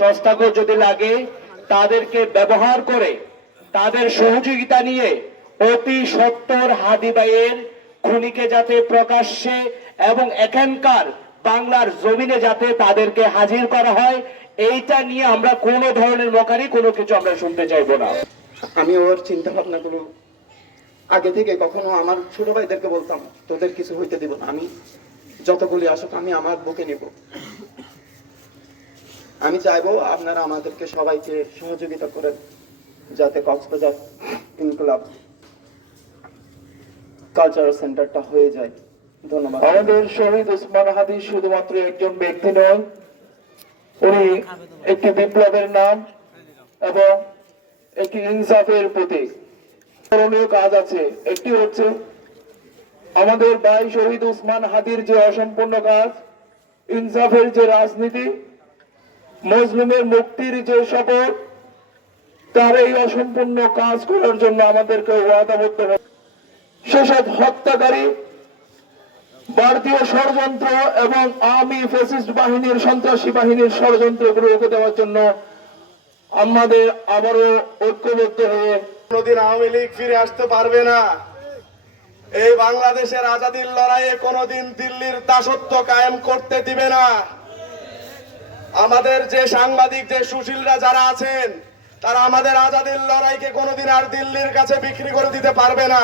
সংস্থাকে যদি লাগে তাদেরকে ব্যবহার করে তাদের সহযোগিতা নিয়ে অতি সত্বর হাদি ভাইয়ের খুনিকে যাতে প্রকাশ্যে এবং এখানকার বাংলার জমিনে যাতে তাদেরকে হাজির করা হয়, এইটা নিয়ে আমরা কোনো ধরনের মকারি কোনো কিছু আমরা শুনতে চাইবো না। আমি ওর চিন্তা ভাবনা গুলো আগে থেকে কখনো আমার ছোট ভাইদেরকে বলতাম, তোদের কিছু হইতে দিব না, আমি যতগুলি আসুক আমি আমার বুকে নিব। আমি চাইবো আপনারা আমাদেরকে সবাইকে সহযোগিতা করেন যাতে কক্সবাজার ইনকলাব কালচারাল সেন্টারটা হয়ে যায়। ধন্যবাদ। আমাদের শহীদ ওসমান হাদি শুধুমাত্র একজন ব্যক্তি নন, উনি একটি বিপ্লবের নাম এবং একটি ইনসাফের প্রতীক। করণীয় কাজ আছে, একটি হচ্ছে আমাদের ভাই শহীদ ওসমান হাদির যে অসম্পূর্ণ কাজ, ইনসাফের যে রাজনীতি, মজলুমের মুক্তির যে শপথ, তার এই অসম্পূর্ণ কাজ করার জন্য আমাদেরকে ওয়াদাবদ্ধ হবে। সেসব হত্যাকারী ভারতীয় ষড়যন্ত্র এবং আওয়ামী ফ্যাসিস্ট বাহিনীর সন্ত্রাসী বাহিনীর ষড়যন্ত্রগুলো রুখে দেওয়ার জন্য আমাদের আবারও ঐক্যবদ্ধ হয়ে কোনদিন আওয়ামী লীগ ফিরে আসতে পারবে না। এই বাংলাদেশের আজাদীর লড়াইয়ে কোনদিন দিল্লির দাসত্ব কায়েম করতে দিবে না। আমাদের যে সাংবাদিক, যে সুশীলরা যারা আছেন, তারা আমাদের আজাদীর লড়াইকে কোনদিন আর দিল্লির কাছে বিক্রি করে দিতে পারবে না।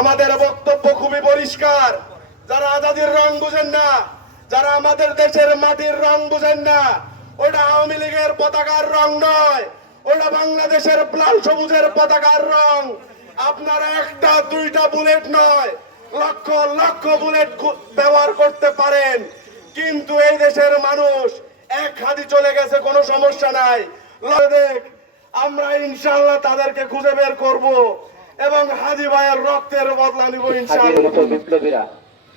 আমাদের বক্তব্য খুবই পরিষ্কার। যারা আজাদীর রং বুঝেন না, যারা আমাদের দেশের মাটির রং বুঝেন না, ওটা আওয়ামী লীগের পতাকার রং নয়, ওটা বাংলাদেশের লাল সবুজের পতাকার রং। আপনারা একটা দুইটা বুলেট নয়, লক্ষ লক্ষ বুলেট ব্যবহার করতে পারেন, কিন্তু এই দেশের মানুষ এক হাতি চলে গেছে, কোনো সমস্যা নাই। আমরা ইনশাআল্লাহ তাদেরকে খুঁজে বের করব এবং হাজি ভাইয়ের রক্তের বদলা নিব ইনশাআল্লাহ। বিপ্লবীরা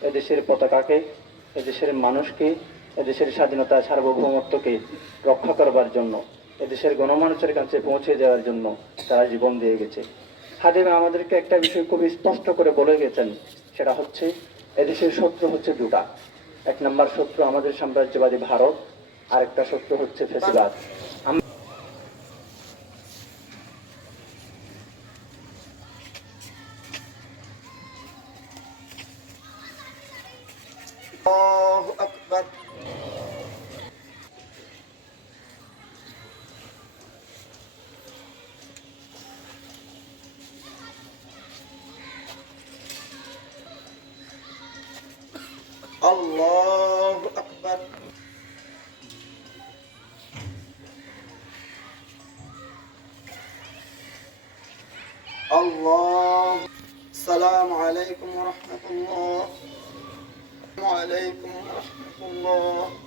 এদেশের পতাকাকে, এদেশের মানুষকে, এদেশের স্বাধীনতা সার্বভৌমত্বকে রক্ষা করবার জন্য, এদেশের গণমানুষের কাছে পৌঁছে দেওয়ার জন্য তারা জীবন দিয়ে গেছে। হাজি ভাই আমাদেরকে একটা বিষয় খুব স্পষ্ট করে বলে গেছেন, সেটা হচ্ছে এদেশের শত্রু হচ্ছে দুটা। এক নম্বর শত্রু আমাদের সাম্রাজ্যবাদী ভারত, আরেকটা শত্রু হচ্ছে ফ্যাসিবাদ। আল্লাহু আকবার। আল্লাহু আকবার। আল্লাহ। আসসালামু আলাইকুম ওয়া রাহমাতুল্লাহ। ওয়া আলাইকুম ওয়া রাহমাতুল্লাহ।